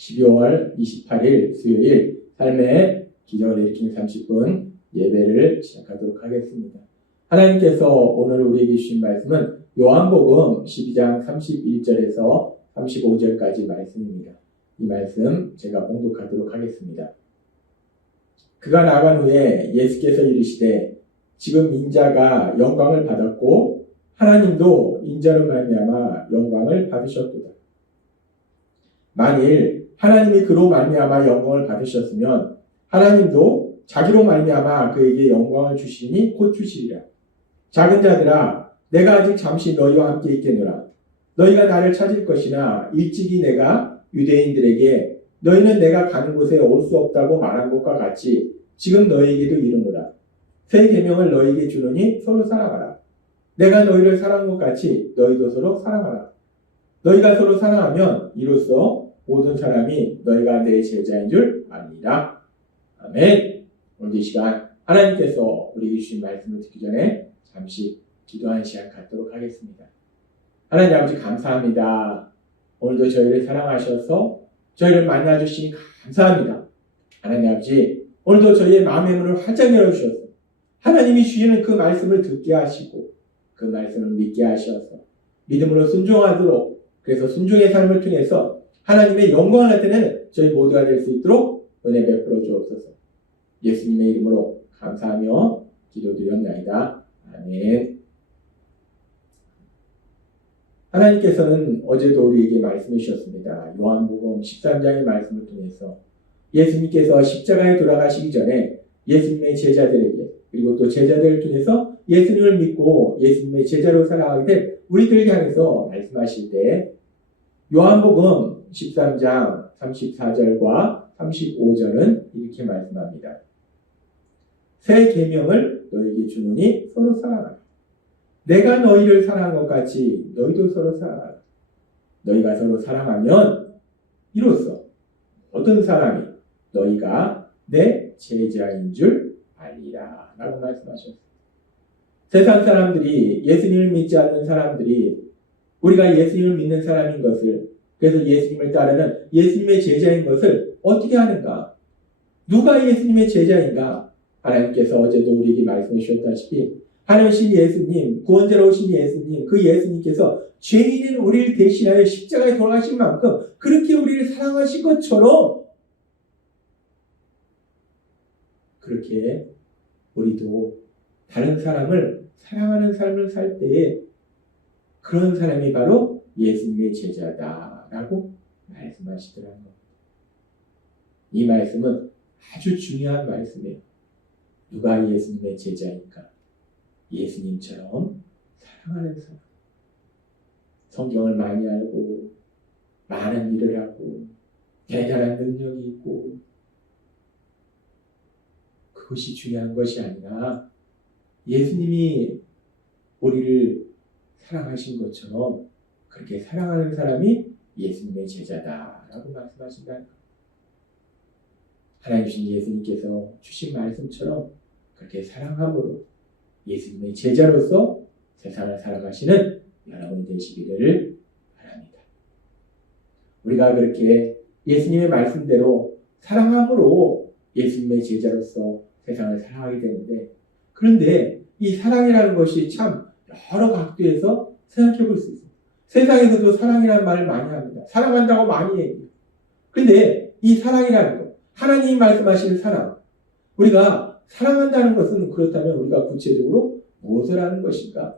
12월 28일 수요일 삶의 기적을 일으키는 30분 예배를 시작하도록 하겠습니다. 하나님께서 오늘 우리에게 주신 말씀은 요한복음 12장 31절에서 35절까지 말씀입니다. 이 말씀 제가 봉독하도록 하겠습니다. 그가 나간 후에 예수께서 이르시되 지금 인자가 영광을 받았고 하나님도 인자로 말미암아 영광을 받으셨도다. 만일 하나님이 그로 말미암아 영광을 받으셨으면 하나님도 자기로 말미암아 그에게 영광을 주시니 곧 주시리라. 작은 자들아, 내가 아직 잠시 너희와 함께 있겠노라. 너희가 나를 찾을 것이나 일찍이 내가 유대인들에게 너희는 내가 가는 곳에 올 수 없다고 말한 것과 같이 지금 너희에게도 이르노라. 새 계명을 너희에게 주노니 서로 사랑하라. 내가 너희를 사랑한 것 같이 너희도 서로 사랑하라. 너희가 서로 사랑하면 이로써 모든 사람이 너희가 내 제자인 줄 아니라. 아멘. 오늘 이 시간 하나님께서 우리에게 주신 말씀을 듣기 전에 잠시 기도하는 시간 갖도록 하겠습니다. 하나님 아버지 감사합니다. 오늘도 저희를 사랑하셔서 저희를 만나주시니 감사합니다. 하나님 아버지 오늘도 저희의 마음의 문을 활짝 열어주셔서 하나님이 주시는 그 말씀을 듣게 하시고 그 말씀을 믿게 하셔서 믿음으로 순종하도록, 그래서 순종의 삶을 통해서 하나님의 영광을 나타내는 저희 모두가 될 수 있도록 은혜 베풀어 주옵소서. 예수님의 이름으로 감사하며 기도드렸나이다. 아멘. 하나님께서는 어제도 우리에게 말씀해 주셨습니다. 요한복음 13장의 말씀을 통해서 예수님께서 십자가에 돌아가시기 전에 예수님의 제자들에게, 그리고 또 제자들을 통해서 예수님을 믿고 예수님의 제자로 살아가게 될 우리들을 향해서 말씀하실 때 요한복음 13장 34절과 35절은 이렇게 말씀합니다. 새 계명을 너희에게 주노니 서로 사랑하라. 내가 너희를 사랑한 것 같이 너희도 서로 사랑하라. 너희가 서로 사랑하면 이로써 모든 사람이 너희가 내 제자인 줄 알리라 라고 말씀하셨습니다. 세상 사람들이, 예수님을 믿지 않는 사람들이 우리가 예수님을 믿는 사람인 것을, 그래서 예수님을 따르는 예수님의 제자인 것을 어떻게 하는가? 누가 예수님의 제자인가? 하나님께서 어제도 우리에게 말씀해 주셨다시피 하나님 예수님, 구원자로 오신 예수님, 그 예수님께서 죄인인 우리를 대신하여 십자가에 돌아가신 만큼 그렇게 우리를 사랑하신 것처럼 그렇게 우리도 다른 사람을 사랑하는 삶을 살 때에 그런 사람이 바로 예수님의 제자다라고 말씀하시더라는 겁니다. 이 말씀은 아주 중요한 말씀이에요. 누가 예수님의 제자인가? 예수님처럼 사랑하는 사람. 성경을 많이 알고 많은 일을 하고 대단한 능력이 있고 그것이 중요한 것이 아니라 예수님이 우리를 사랑하신 것처럼 그렇게 사랑하는 사람이 예수님의 제자다라고 말씀하신다는 것. 하나님 주신 예수님께서 주신 말씀처럼 그렇게 사랑함으로 예수님의 제자로서 세상을 살아가시는 여러분이 되시기를 바랍니다. 우리가 그렇게 예수님의 말씀대로 사랑함으로 예수님의 제자로서 세상을 살아가게 되는데, 그런데 이 사랑이라는 것이 참 여러 각도에서 생각해 볼 수 있습니다. 세상에서도 사랑이라는 말을 많이 합니다. 사랑한다고 많이 얘기해요. 그런데 이 사랑이라는 것, 하나님이 말씀하시는 사랑, 우리가 사랑한다는 것은 그렇다면 우리가 구체적으로 무엇을 하는 것인가?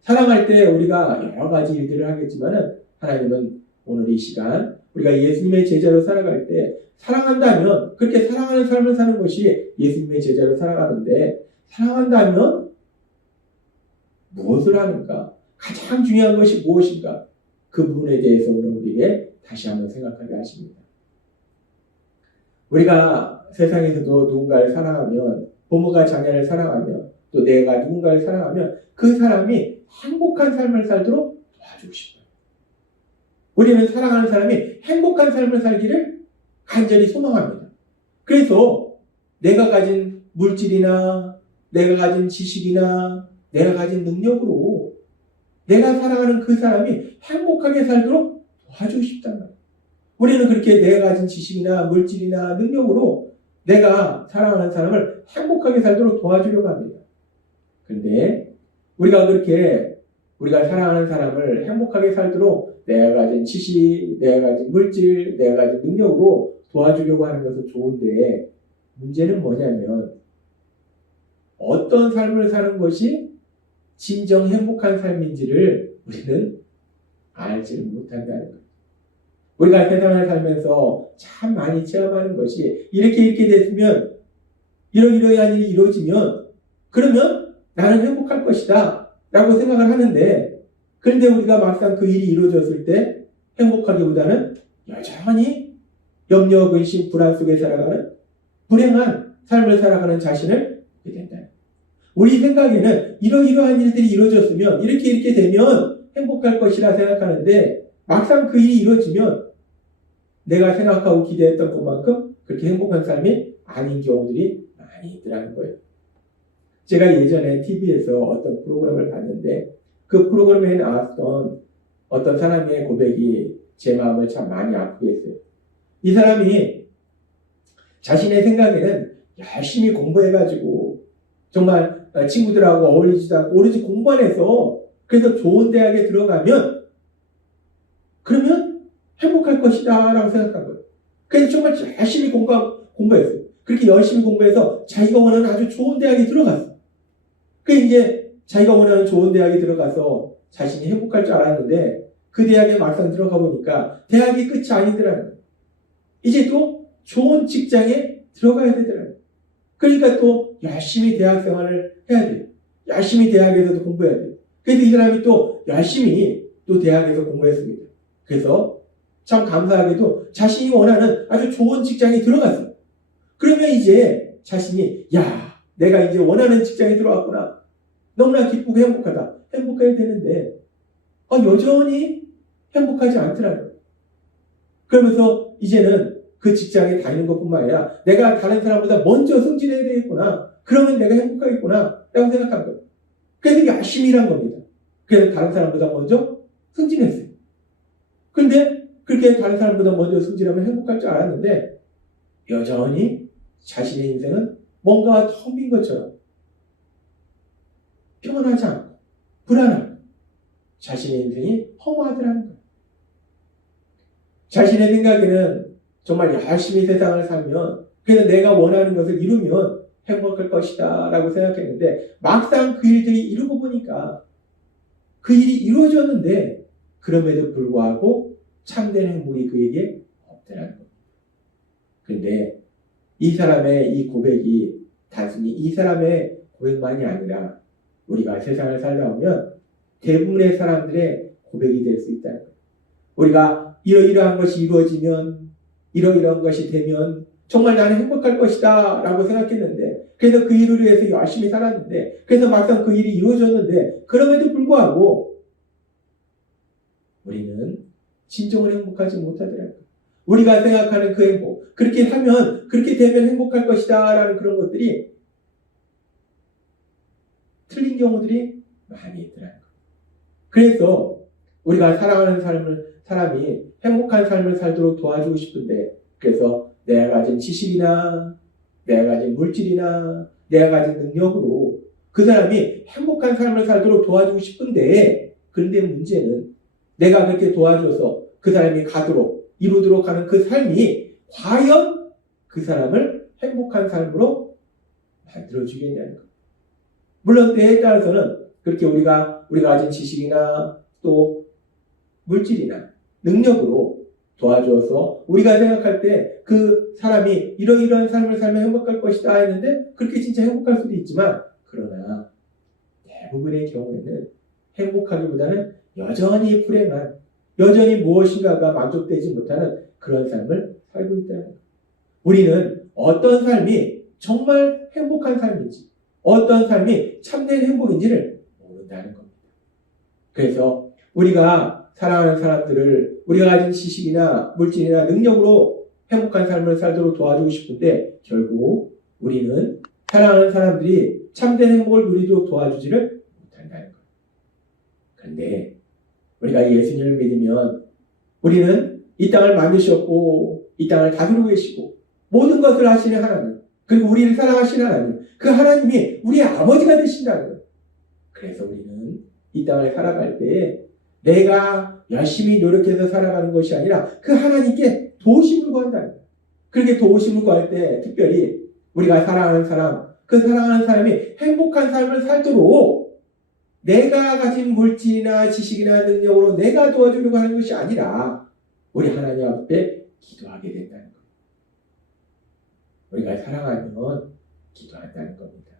사랑할 때 우리가 여러 가지 일들을 하겠지만 하나님은 오늘 이 시간 우리가 예수님의 제자로 살아갈 때 사랑한다면 그렇게 사랑하는 삶을 사는 것이 예수님의 제자로 살아가는데, 사랑한다면 무엇을 하는가? 가장 중요한 것이 무엇인가? 그 부분에 대해서 오늘 우리에게 다시 한번 생각하게 하십니다. 우리가 세상에서도 누군가를 사랑하면, 부모가 자녀를 사랑하면, 또 내가 누군가를 사랑하면 그 사람이 행복한 삶을 살도록 도와주고 싶어요. 우리는 사랑하는 사람이 행복한 삶을 살기를 간절히 소망합니다. 그래서 내가 가진 물질이나 내가 가진 지식이나 내가 가진 능력으로 내가 사랑하는 그 사람이 행복하게 살도록 도와주고 싶단 말이에요. 우리는 그렇게 내가 가진 지식이나 물질이나 능력으로 내가 사랑하는 사람을 행복하게 살도록 도와주려고 합니다. 그런데 우리가 그렇게 우리가 사랑하는 사람을 행복하게 살도록 내가 가진 지식, 내가 가진 물질, 내가 가진 능력으로 도와주려고 하는 것은 좋은데 문제는 뭐냐면 어떤 삶을 사는 것이 진정 행복한 삶인지를 우리는 알지 못한다는 거예요. 우리가 세상을 살면서 참 많이 체험하는 것이 이렇게 됐으면 이러이러한 일이 이루어지면 그러면 나는 행복할 것이다 라고 생각을 하는데 그런데 우리가 막상 그 일이 이루어졌을 때 행복하기보다는 여전히 염려, 근심, 불안 속에 살아가는 불행한 삶을 살아가는 자신을 보게 된다. 우리 생각에는 이러이러한 일들이 이루어졌으면 이렇게 되면 행복할 것이라 생각하는데 막상 그 일이 이루어지면 내가 생각하고 기대했던 것만큼 그렇게 행복한 삶이 아닌 경우들이 많이 있더라는 거예요. 제가 예전에 TV에서 어떤 프로그램을 봤는데 그 프로그램에 나왔던 어떤 사람의 고백이 제 마음을 참 많이 아프게 했어요. 이 사람이 자신의 생각에는 열심히 공부해가지고 정말 친구들하고 어울리지도 않고 오로지 공부만 해서 그래서 좋은 대학에 들어가면 그러면 행복할 것이다 라고 생각한 거예요. 그래서 정말 열심히 공부했어요. 그렇게 열심히 공부해서 자기가 원하는 아주 좋은 대학에 들어갔어요. 그러니까 이제 자기가 원하는 좋은 대학에 들어가서 자신이 행복할 줄 알았는데 그 대학에 막상 들어가 보니까 대학이 끝이 아니더라는 거예요. 이제 또 좋은 직장에 들어가야 되더라는 거예요. 그러니까 또 열심히 대학 생활을 해야 돼요. 열심히 대학에서도 공부해야 돼요. 그래서 이 사람이 또 열심히 또 대학에서 공부했습니다. 그래서 참 감사하게도 자신이 원하는 아주 좋은 직장에 들어갔어요. 그러면 이제 자신이 내가 이제 원하는 직장에 들어왔구나. 너무나 기쁘고 행복하다. 행복해야 되는데 여전히 행복하지 않더라고요. 그러면서 이제는 그 직장에 다니는 것뿐만 아니라 내가 다른 사람보다 먼저 승진해야 되겠구나. 그러면 내가 행복하겠구나 라고 생각한 거예요. 그래서 열심히 일한 겁니다. 그래서 다른 사람보다 먼저 승진했어요. 그런데 그렇게 다른 사람보다 먼저 승진하면 행복할 줄 알았는데 여전히 자신의 인생은 뭔가 텅 빈 것처럼 평안하지 않고 불안하고 자신의 인생이 허무하더라는 거예요. 자신의 생각에는 정말 열심히 세상을 살면 그래서 내가 원하는 것을 이루면 행복할 것이다 라고 생각했는데 막상 그 일들이 이루고 보니까 그 일이 이루어졌는데 그럼에도 불구하고 참된 행복이 그에게 없더라는 겁니다. 그런데 이 사람의 이 고백이 단순히 이 사람의 고백만이 아니라 우리가 세상을 살다 보면 대부분의 사람들의 고백이 될 수 있다는 거예요. 우리가 이러이러한 것이 이루어지면 이러이러한 것이 되면 정말 나는 행복할 것이다 라고 생각했는데 그래서 그 일을 위해서 열심히 살았는데 그래서 막상 그 일이 이루어졌는데 그럼에도 불구하고 우리는 진정으로 행복하지 못하더라고요. 우리가 생각하는 그 행복 그렇게 하면 그렇게 되면 행복할 것이다 라는 그런 것들이 틀린 경우들이 많이 있더라고요. 그래서 우리가 사랑하는 사람이 행복한 삶을 살도록 도와주고 싶은데 그래서 내가 가진 지식이나 내가 가진 물질이나 내가 가진 능력으로 그 사람이 행복한 삶을 살도록 도와주고 싶은데 그런데 문제는 내가 그렇게 도와줘서 그 사람이 이루도록 하는 그 삶이 과연 그 사람을 행복한 삶으로 만들어주겠냐는 것. 물론 때에 따라서는 그렇게 우리가 가진 지식이나 또 물질이나 능력으로 도와주어서 우리가 생각할 때 그 사람이 이러이러한 삶을 살면 행복할 것이다 했는데 그렇게 진짜 행복할 수도 있지만 그러나 대부분의 경우에는 행복하기보다는 여전히 불행한 여전히 무엇인가가 만족되지 못하는 그런 삶을 살고 있다는 거예요. 우리는 어떤 삶이 정말 행복한 삶인지 어떤 삶이 참된 행복인지를 모른다는 겁니다. 그래서 우리가 사랑하는 사람들을 우리가 가진 지식이나 물질이나 능력으로 행복한 삶을 살도록 도와주고 싶은데 결국 우리는 사랑하는 사람들이 참된 행복을 누리도록 도와주지를 못한다는 거예요. 그런데 우리가 예수님을 믿으면 우리는 이 땅을 만드셨고 이 땅을 다스리고 계시고 모든 것을 하시는 하나님, 그리고 우리를 사랑하시는 하나님, 그 하나님이 우리의 아버지가 되신다는 거예요. 그래서 우리는 이 땅을 살아갈 때 내가 열심히 노력해서 살아가는 것이 아니라 그 하나님께 도우심을 구한다는 거예요. 그렇게 도우심을 구할 때 특별히 우리가 사랑하는 사람, 그 사랑하는 사람이 행복한 삶을 살도록 내가 가진 물질이나 지식이나 능력으로 내가 도와주려고 하는 것이 아니라 우리 하나님 앞에 기도하게 된다는 거예요. 우리가 사랑하면 기도한다는 겁니다.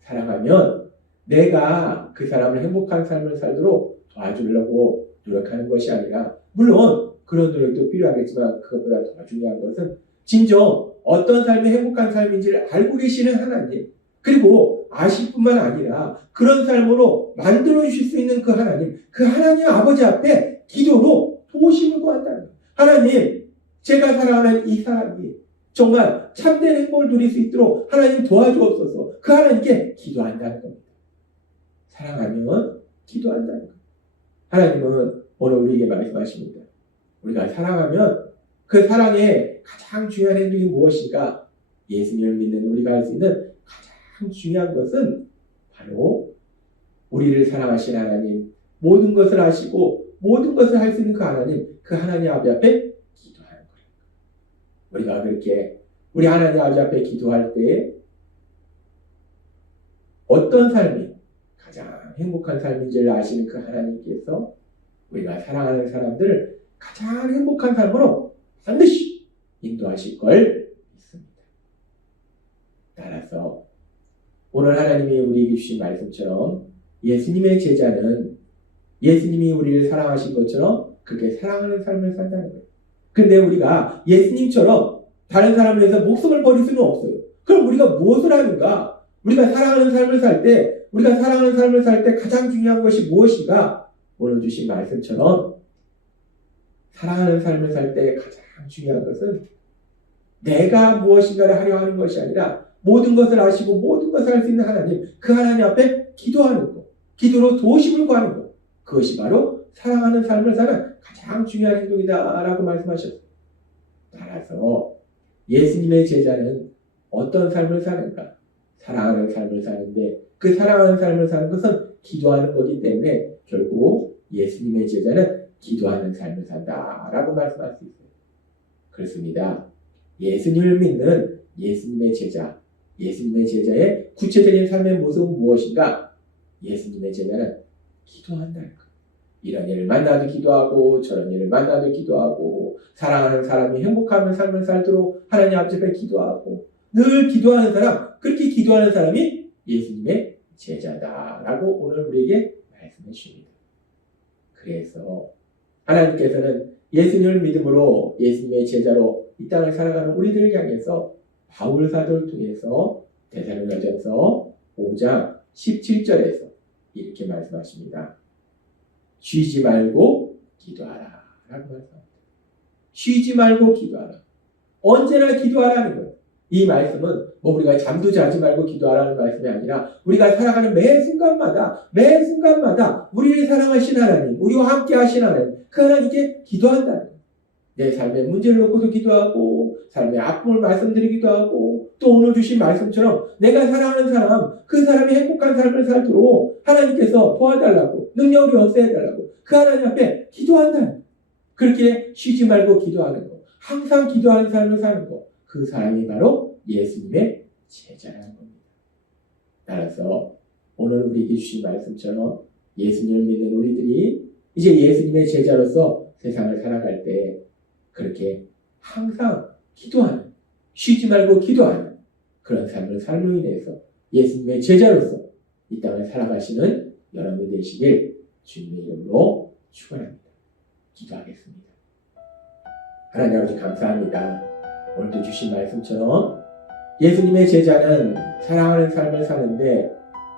사랑하면 내가 그 사람을 행복한 삶을 살도록 도와주려고 노력하는 것이 아니라, 물론 그런 노력도 필요하겠지만 그것보다 더 중요한 것은 진정 어떤 삶이 행복한 삶인지를 알고 계시는 하나님, 그리고 아실 뿐만 아니라 그런 삶으로 만들어 주실 수 있는 그 하나님 아버지 앞에 기도로 도우심을 구한다는 거예요. 하나님, 제가 사랑하는 이 사람이 정말 참된 행복을 누릴 수 있도록 하나님 도와주옵소서. 그 하나님께 기도한다는 겁니다. 사랑하면 기도한다는 거예요. 하나님은 오늘 우리에게 말씀하십니다. 우리가 사랑하면 그 사랑의 가장 중요한 행동이 무엇인가? 예수님을 믿는 우리가 할 수 있는 가장 중요한 것은 바로 우리를 사랑하신 하나님, 모든 것을 아시고 모든 것을 할 수 있는 그 하나님 아버지 앞에 기도하는 거예요. 우리가 그렇게 우리 하나님 아버지 앞에 기도할 때 어떤 삶이 가장 행복한 삶인지를 아시는 그 하나님께서 우리가 사랑하는 사람들을 가장 행복한 삶으로 반드시 인도하실 걸 믿습니다. 따라서 오늘 하나님이 우리에게 주신 말씀처럼 예수님의 제자는 예수님이 우리를 사랑하신 것처럼 그렇게 사랑하는 삶을 산다는 거예요. 그런데 우리가 예수님처럼 다른 사람을 위해서 목숨을 버릴 수는 없어요. 그럼 우리가 무엇을 하는가? 우리가 사랑하는 삶을 살 때 가장 중요한 것이 무엇인가? 오늘 주신 말씀처럼 사랑하는 삶을 살 때 가장 중요한 것은 내가 무엇인가를 하려 하는 것이 아니라 모든 것을 아시고 모든 것을 할 수 있는 하나님, 그 하나님 앞에 기도하는 것, 기도로 도우심을 구하는 것, 그것이 바로 사랑하는 삶을 사는 가장 중요한 행동이다라고 말씀하셨어요. 따라서 예수님의 제자는 어떤 삶을 사는가? 사랑하는 삶을 사는데 그 사랑하는 삶을 사는 것은 기도하는 거기 때문에 결국 예수님의 제자는 기도하는 삶을 산다라고 말씀할 수 있어요. 그렇습니다. 예수님을 믿는 예수님의 제자의 구체적인 삶의 모습은 무엇인가? 예수님의 제자는 기도한다는 거예요. 이런 일을 만나도 기도하고 저런 일을 만나도 기도하고 사랑하는 사람이 행복한 삶을 살도록 하나님 앞에 기도하고 늘 기도하는 사람, 그렇게 기도하는 사람이 예수님의 제자다라고 오늘 우리에게 말씀해 주십니다. 그래서 하나님께서는 예수님을 믿음으로 예수님의 제자로 이 땅을 살아가는 우리들을 향해서 바울 사도를 통해서 데살로니가전서 5장 17절에서 이렇게 말씀하십니다. 쉬지 말고 기도하라 라고 말씀합니다. 쉬지 말고 기도하라. 언제나 기도하라는 거예요. 이 말씀은 우리가 잠도 자지 말고 기도하라는 말씀이 아니라 우리가 살아가는 매 순간마다 우리를 사랑하신 하나님, 우리와 함께 하신 하나님, 그 하나님께 기도한다는 거예요. 내 삶의 문제를 놓고도 기도하고 삶의 아픔을 말씀드리기도 하고 또 오늘 주신 말씀처럼 내가 사랑하는 사람, 그 사람이 행복한 삶을 살도록 하나님께서 도와달라고 능력을 역사해달라고 그 하나님 앞에 기도한다는 거예요. 그렇게 쉬지 말고 기도하는 거, 항상 기도하는 삶을 사는 거, 그 사람이 바로 예수님의 제자라는 겁니다. 따라서 오늘 우리에게 주신 말씀처럼 예수님을 믿는 우리들이 이제 예수님의 제자로서 세상을 살아갈 때 그렇게 항상 기도하는, 쉬지 말고 기도하는 그런 삶을 삶으로 인해서 예수님의 제자로서 이 땅을 살아가시는 여러분 되시길 주님의 이름으로 축원합니다. 기도하겠습니다. 하나님 아버지 감사합니다. 오늘도 주신 말씀처럼 예수님의 제자는 사랑하는 삶을 사는데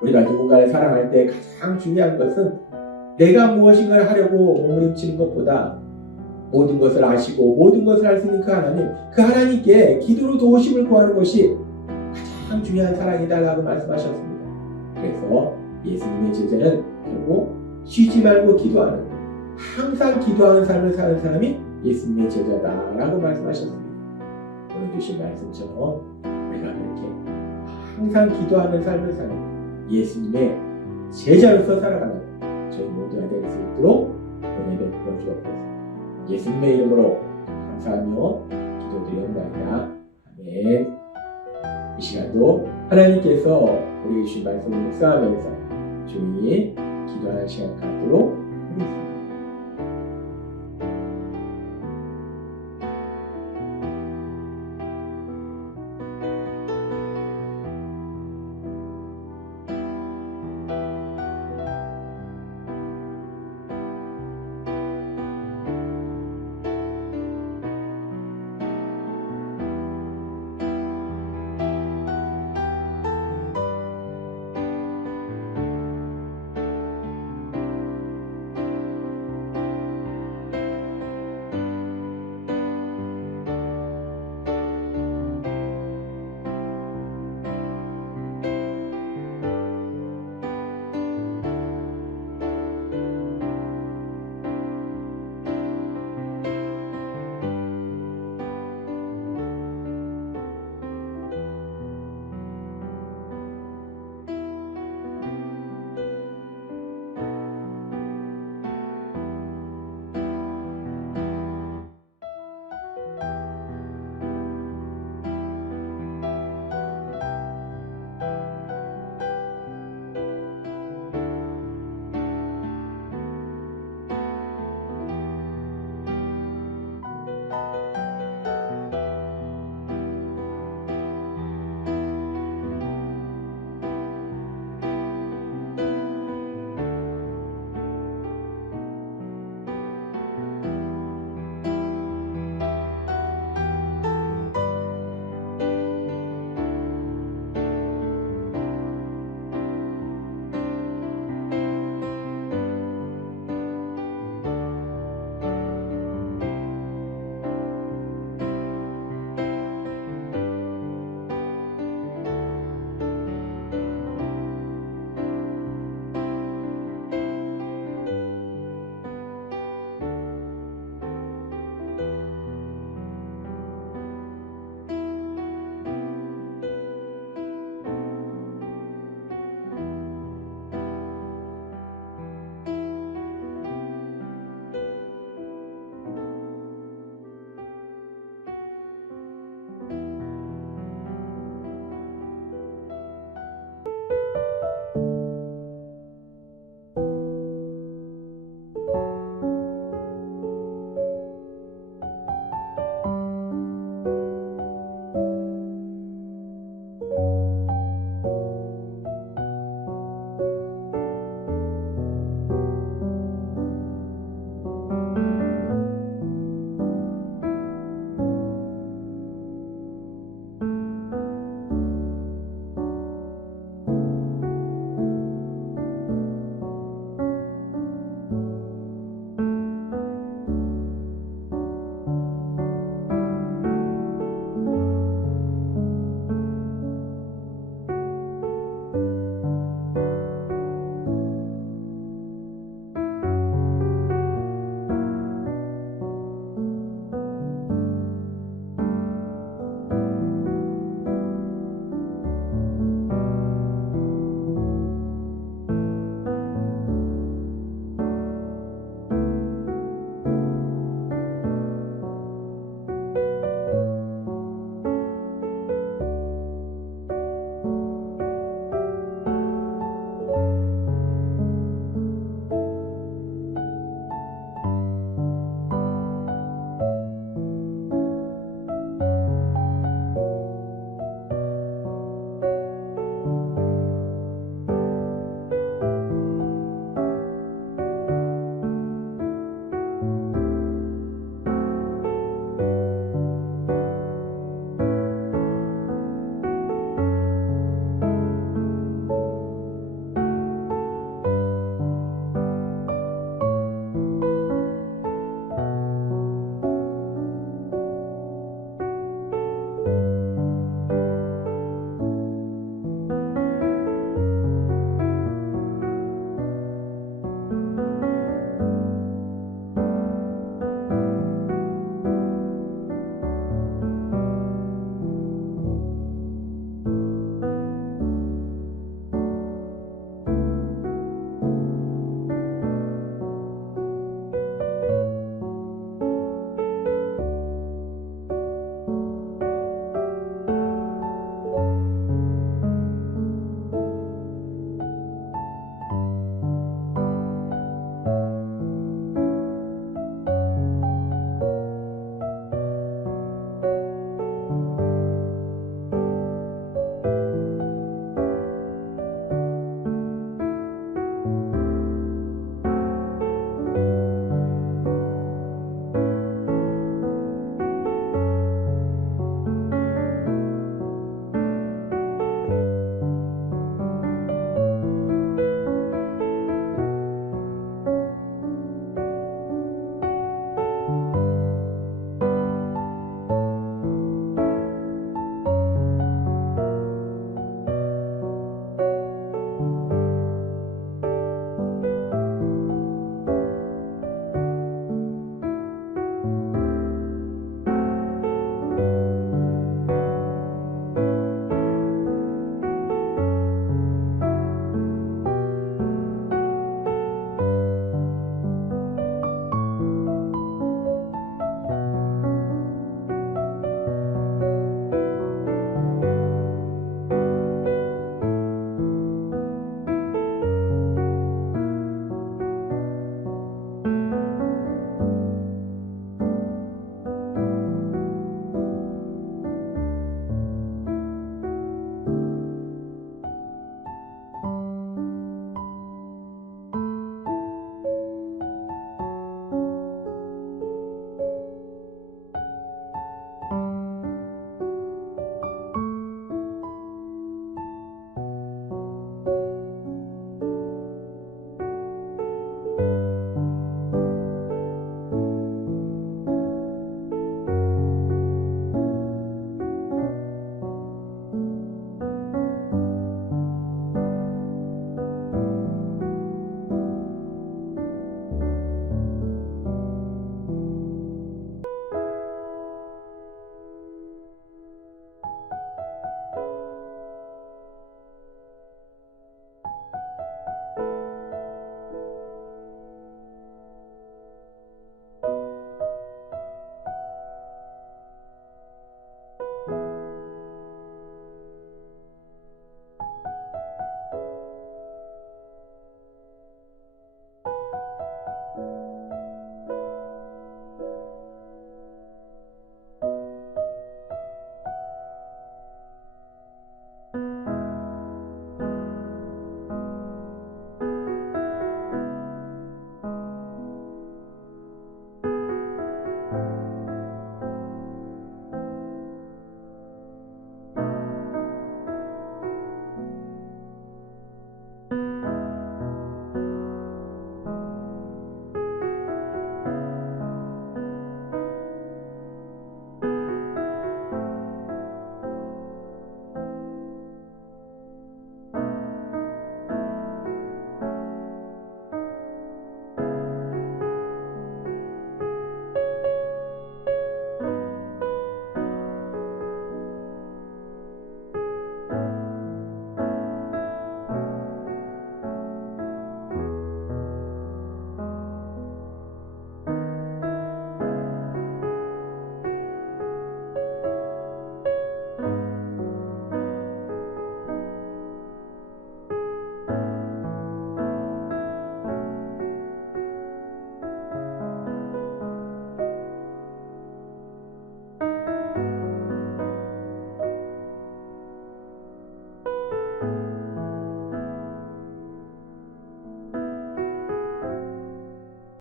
우리가 누군가를 사랑할 때 가장 중요한 것은 내가 무엇인가를 하려고 몸부림치는 것보다 모든 것을 아시고 모든 것을 할 수 있는 그 하나님께 기도로 도우심을 구하는 것이 가장 중요한 사랑이다라고 말씀하셨습니다. 그래서 예수님의 제자는 결국 쉬지 말고 기도하는, 항상 기도하는 삶을 사는 사람이 예수님의 제자다라고 말씀하셨습니다. 오늘 주신 말씀처럼 우리가 그렇게 항상 기도하는 삶을 사는 예수님의 제자로서 살아가는 저희 모두가 될 수 있도록 은혜 베풀어 주옵소서. 예수님의 이름으로 감사하며 기도드리옵나이다. 아멘. 이 시간도 하나님께서 우리에게 주신 말씀을 묵상하면서 조용히 기도하는 시간 갖도록